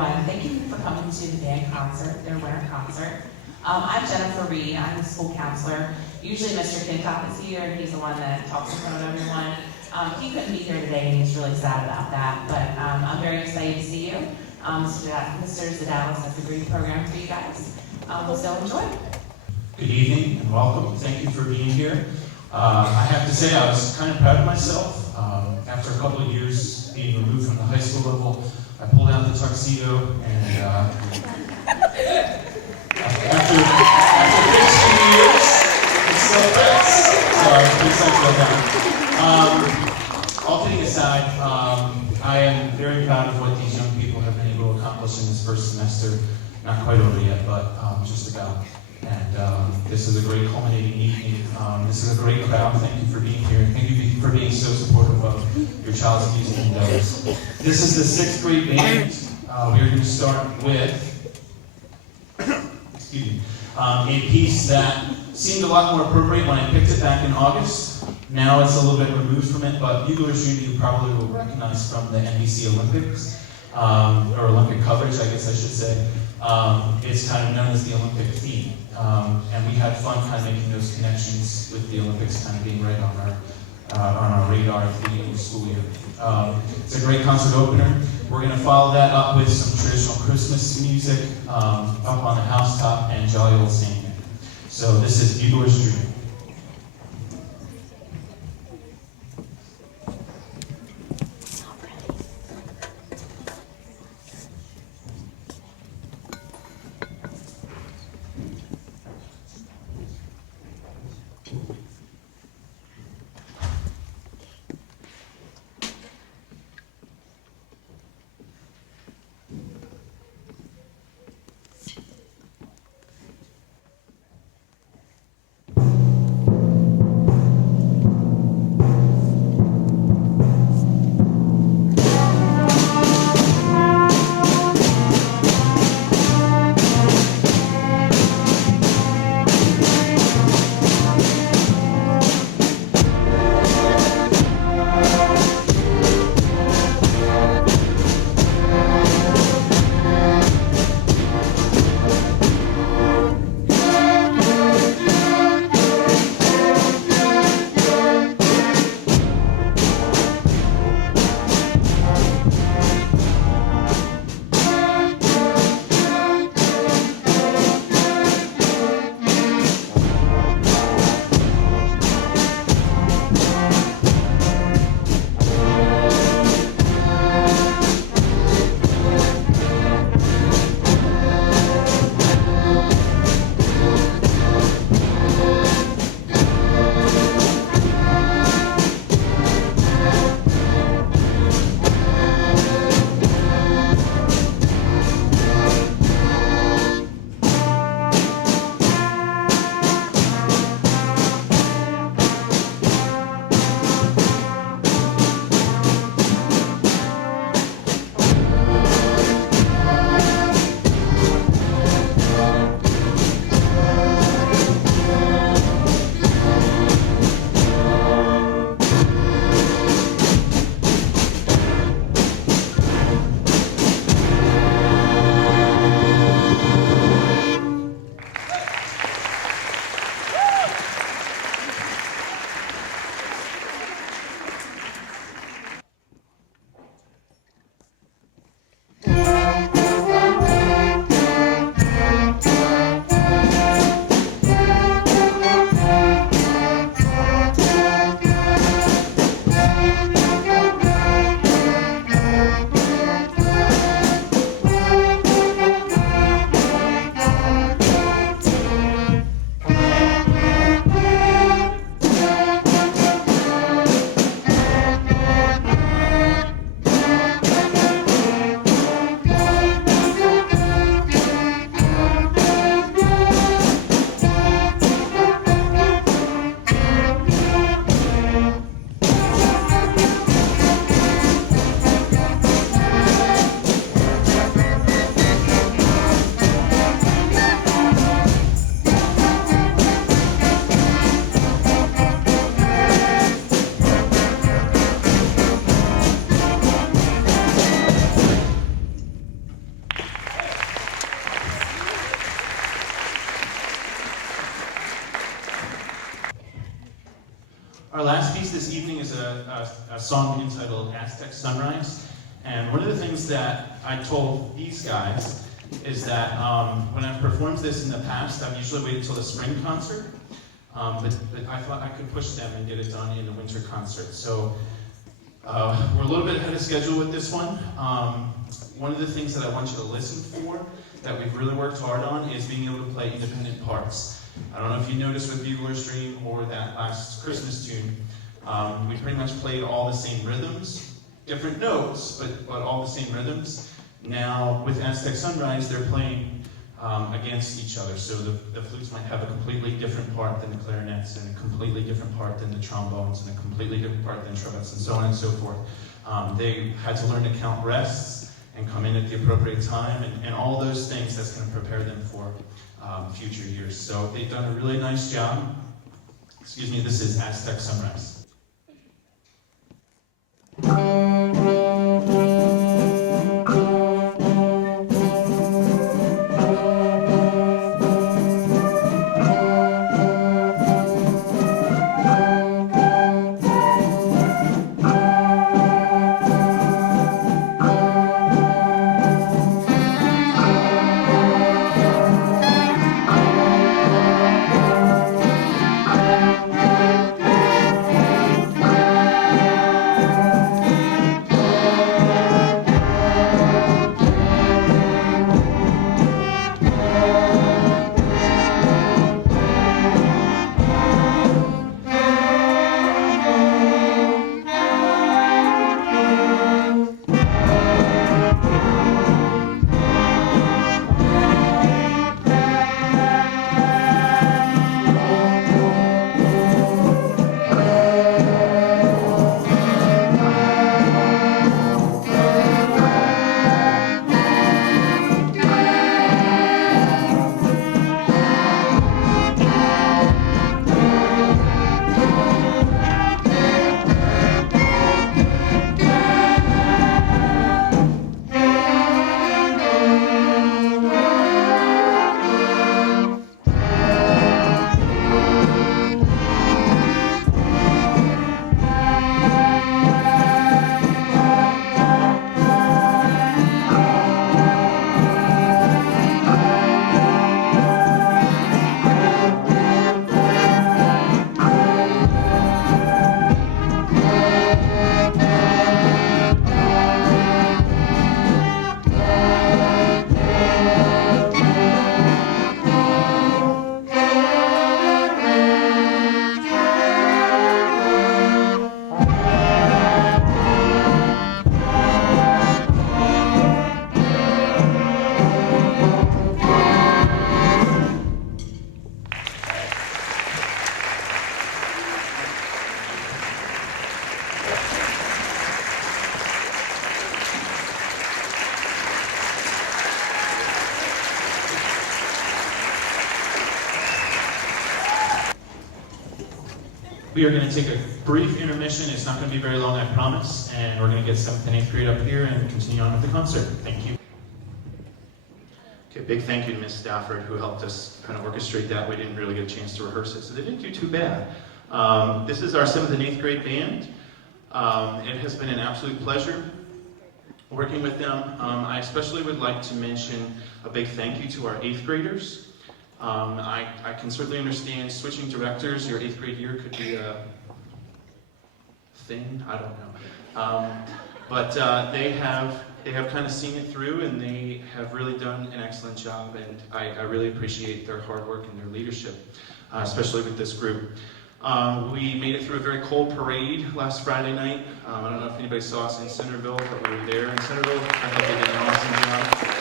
everyone. Thank you for coming to the band concert, their winter concert. I'm Jennifer Reed. I'm the school counselor. Usually Mr. Kincock is here, and he's the one that talks in front of everyone. He couldn't be here today, and he's really sad about that. But I'm very excited to see you. Mr. Zadalis has a great program for you guys. So enjoy. Good evening and welcome. Thank you for being here. I have to say I was kind of proud of myself. After a couple of years being removed from the high school level, I pulled out the tuxedo and after 15 years, it still fits. So I'm pretty excited about that. All kidding aside, I am very proud of what these young people have been able to accomplish in this first semester. Not quite over yet, but just about. And this is a great culminating evening. This is a great crowd. Thank you for being here. And thank you for being so supportive of your child's music endeavors. This is the 6th grade band. We are going to start with a piece that seemed a lot more appropriate when I picked it back in August. Now it's a little bit removed from it, but Buglers Junior you probably will recognize from the NBC Olympics, or Olympic coverage, I guess I should say. It's kind of known as the Olympic theme. And we had fun kind of making those connections with the Olympics kind of being right on our radar at the beginning of the school year. It's a great concert opener. We're going to follow that up with some traditional Christmas music up on the housetop and Jolly Old Saint Nick. So this is Buglers Junior. Aztec Sunrise. And one of the things that I told these guys is that when I've performed this in the past, I've usually waited till the spring concert, but I thought I could push them and get it done in the winter concert. So we're a little bit ahead of schedule with this one. One of the things that I want you to listen for, that we've really worked hard on, is being able to play independent parts. I don't know if you noticed with Bugler's Dream or that last Christmas tune, we pretty much played all the same rhythms, different notes, but all the same rhythms. Now, with Aztec Sunrise, they're playing against each other. So the flutes might have a completely different part than the clarinets, and a completely different part than the trombones, and a completely different part than trumpets, and so on and so forth. They had to learn to count rests and come in at the appropriate time, and all those things that's going to prepare them for future years. So they've done a really nice job. Excuse me, this is Aztec Sunrise. We are going to take a brief intermission. It's not going to be very long, I promise. And we're going to get 7th and 8th grade up here and continue on with the concert. Thank you. Okay, big thank you to Ms. Stafford, who helped us kind of orchestrate that. We didn't really get a chance to rehearse it, so they didn't do too bad. This is our 7th and 8th grade band. It has been an absolute pleasure working with them. I especially would like to mention a big thank you to our 8th graders. I can certainly understand switching directors. Your 8th grade year could be a thing, I don't know. But they have kind of seen it through, and they have really done an excellent job, and I really appreciate their hard work and their leadership, especially with this group. We made it through a very cold parade last Friday night. I don't know if anybody saw us in Centerville, but we were there in Centerville. I thought they did an awesome job.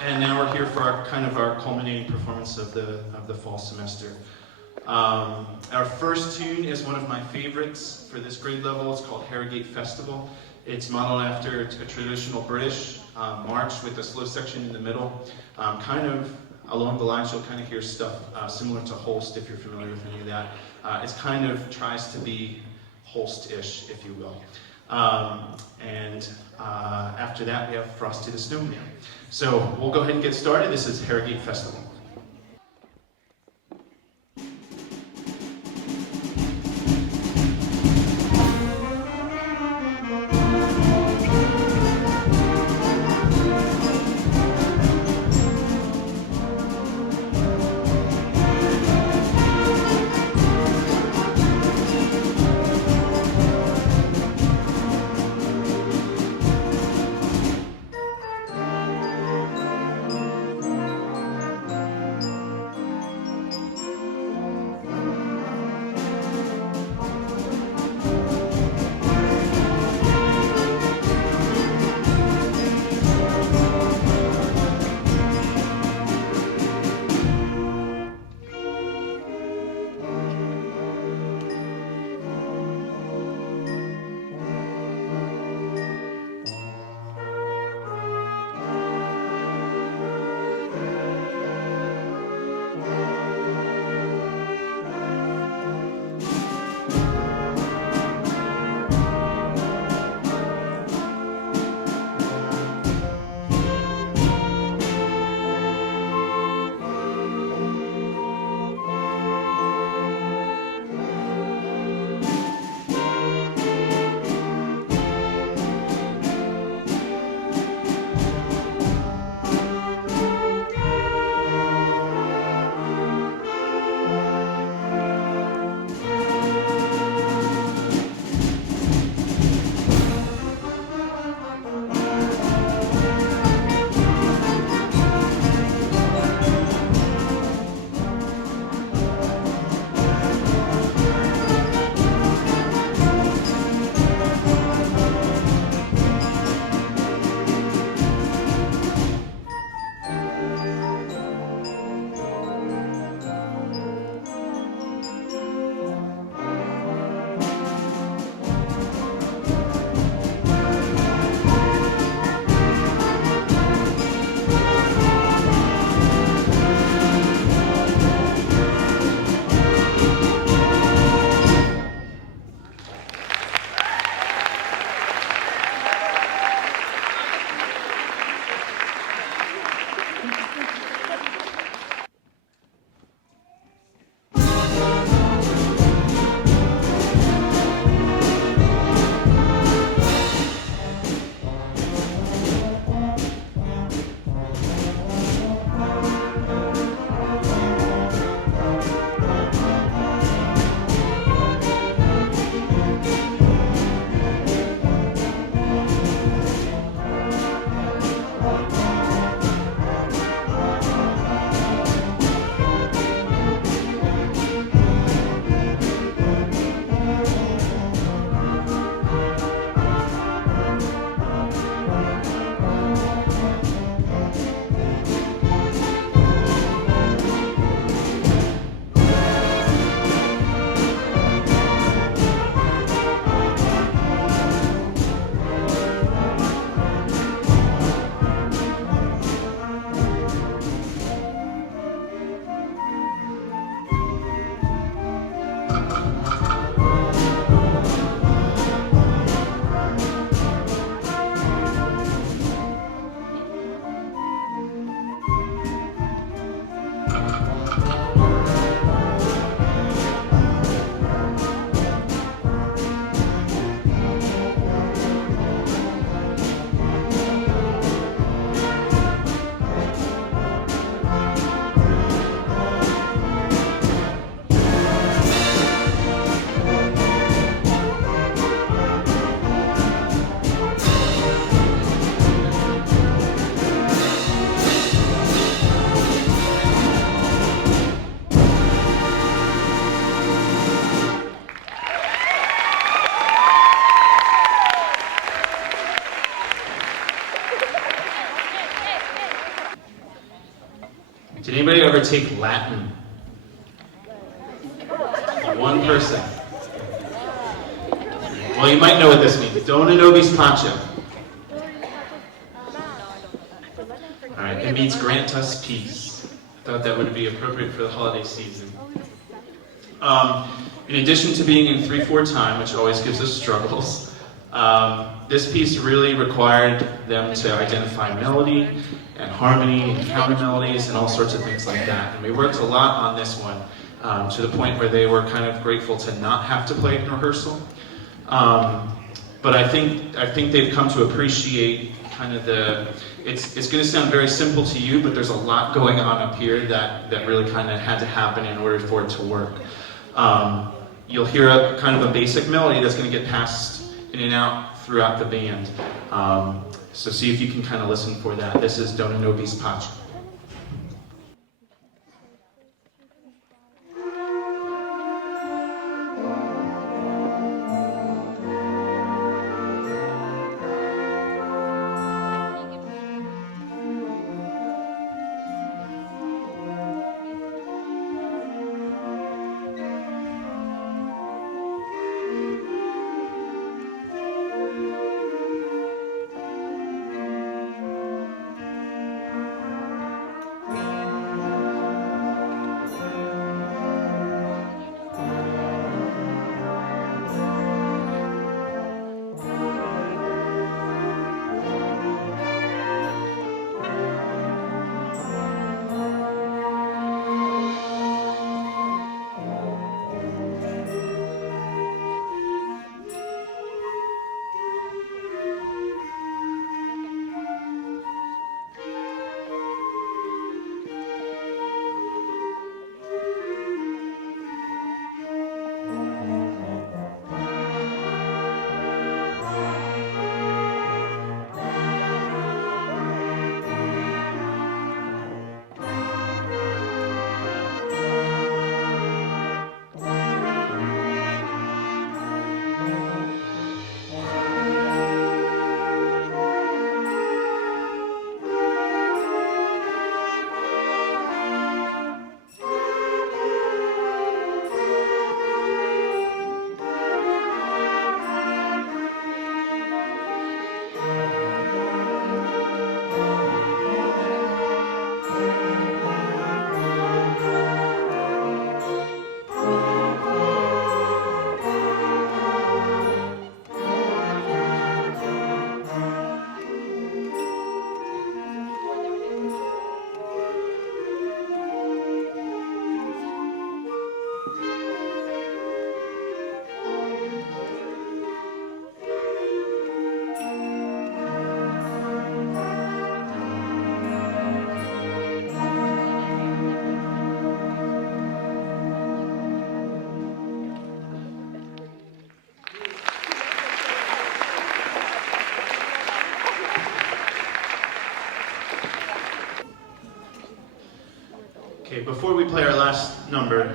And now we're here for our culminating performance of the fall semester. Our first tune is one of my favorites for this grade level. It's called Harrogate Festival. It's modeled after a traditional British march with a slow section in the middle. Kind of along the lines, you'll kind of hear stuff similar to Holst, if you're familiar with any of that. It kind of tries to be Holst-ish, if you will. After that, we have Frosty the Snowman. So we'll go ahead and get started. This is Harrogate Festival. Did anybody ever take Latin? One person. Well, you might know what this means. Dona nobis pacem. All right, it means grant us peace. I thought that would be appropriate for the holiday season. In addition to being in 3/4 time, which always gives us struggles, this piece really required them to identify melody and harmony and counter melodies and all sorts of things like that. And we worked a lot on this one to the point where they were kind of grateful to not have to play it in rehearsal. But I think they've come to appreciate kind of it's going to sound very simple to you, but there's a lot going on up here that really kind of had to happen in order for it to work. You'll hear a kind of a basic melody that's going to get passed in and out throughout the band. So see if you can kind of listen for that. This is Dona nobis pacem. Okay, before we play our last number,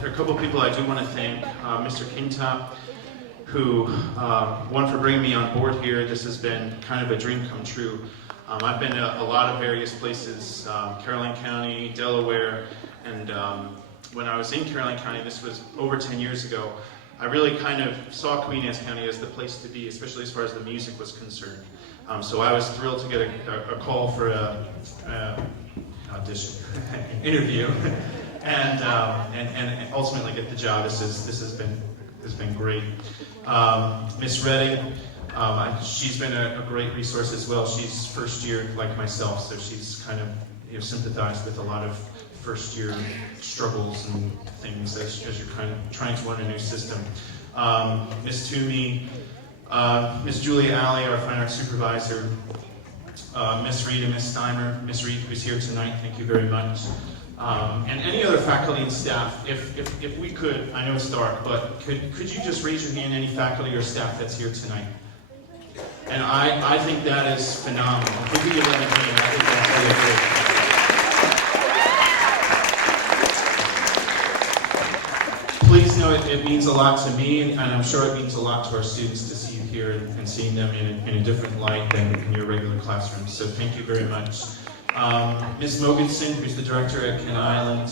there are a couple people I do want to thank. Mr. Kintop, who one for bringing me on board here. This has been kind of a dream come true. I've been to a lot of various places, Caroline County, Delaware, and when I was in Caroline County, this was over 10 years ago, I really kind of saw Queen Anne's County as the place to be, especially as far as the music was concerned. So I was thrilled to get a call for an audition, an interview, and ultimately get the job. This has been great. Miss Redding, she's been a great resource as well. She's first year like myself, so she's kind of sympathized with a lot of first year struggles and things as you're kind of trying to learn a new system. Miss Toomey, Miss Julia Alley, our fine arts supervisor, Miss Reed and Miss Steimer. Miss Reed, who's here tonight, thank you very much. And any other faculty and staff, if we could, I know it's dark, but could you just raise your hand, any faculty or staff that's here tonight? And I think that is phenomenal. If we could give them a hand, I think that's really great. Please know it means a lot to me, and I'm sure it means a lot to our students to see you here and seeing them in a different light than in your regular classrooms. So thank you very much. Ms. Mogensen, who's the director at Ken Island,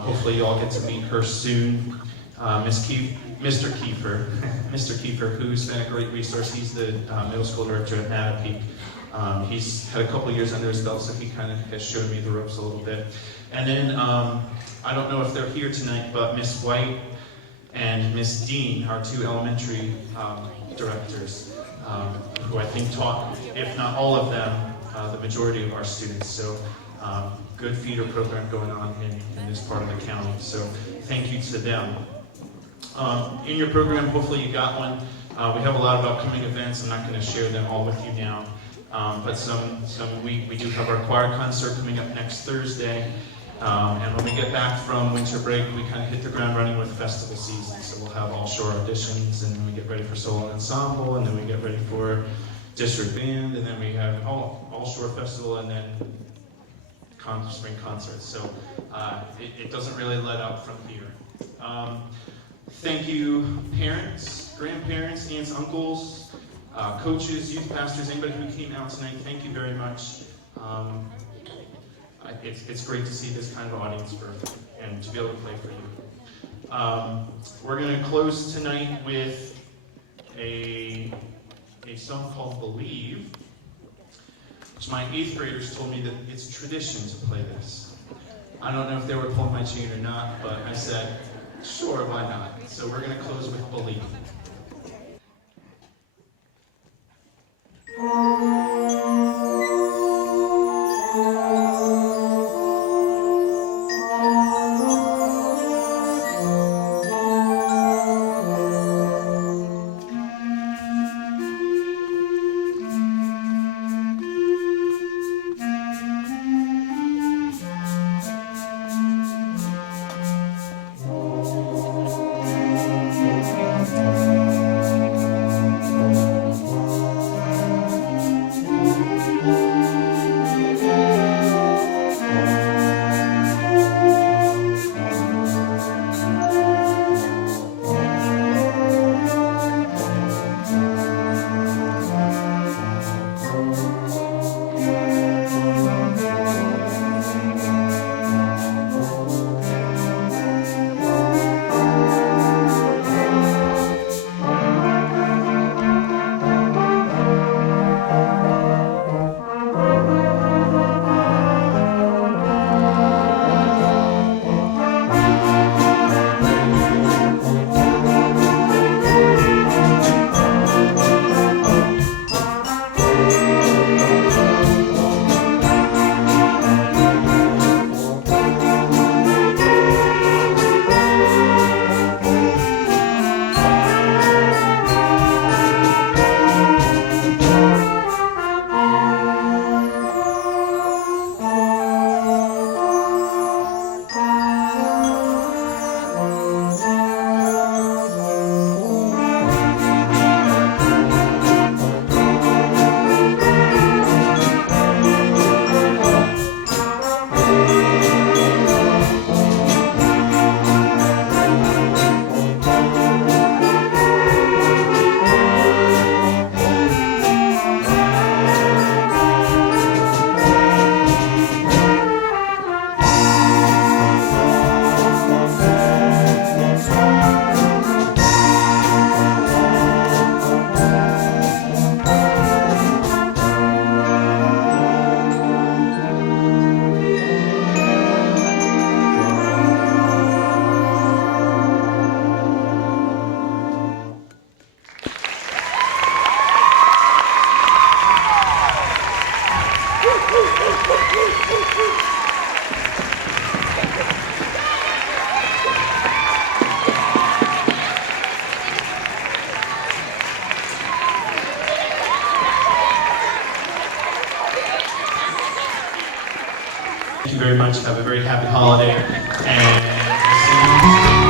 hopefully you all get to meet her soon. Mr. Kiefer, Mr. Kiefer, who's been a great resource. He's the middle school director at Mattapique. He's had a couple of years under his belt, so he kind of has showed me the ropes a little bit. And then, I don't know if they're here tonight, but Miss White and Miss Dean, our two elementary directors, who I think taught, if not all of them, the majority of our students. So good feeder program going on in this part of the county. So thank you to them. In your program, hopefully you got one. We have a lot of upcoming events. I'm not going to share them all with you now. But we do have our choir concert coming up next Thursday. And when we get back from winter break, we kind of hit the ground running with festival season. So we'll have all shore auditions, and then we get ready for solo ensemble, and then we get ready for district band, and then we have all shore festival, and then spring concerts. So it doesn't really let up from here. Thank you, parents, grandparents, aunts, uncles, coaches, youth pastors, anybody who came out tonight. Thank you very much. It's great to see this kind of audience and to be able to play for you. We're going to close tonight with a song called Believe, which my 8th graders told me that it's tradition to play this. I don't know if they were pulling my chain or not, but I said, sure, why not? So we're going to close with Believe. Thank you very much. Have a very happy holiday. And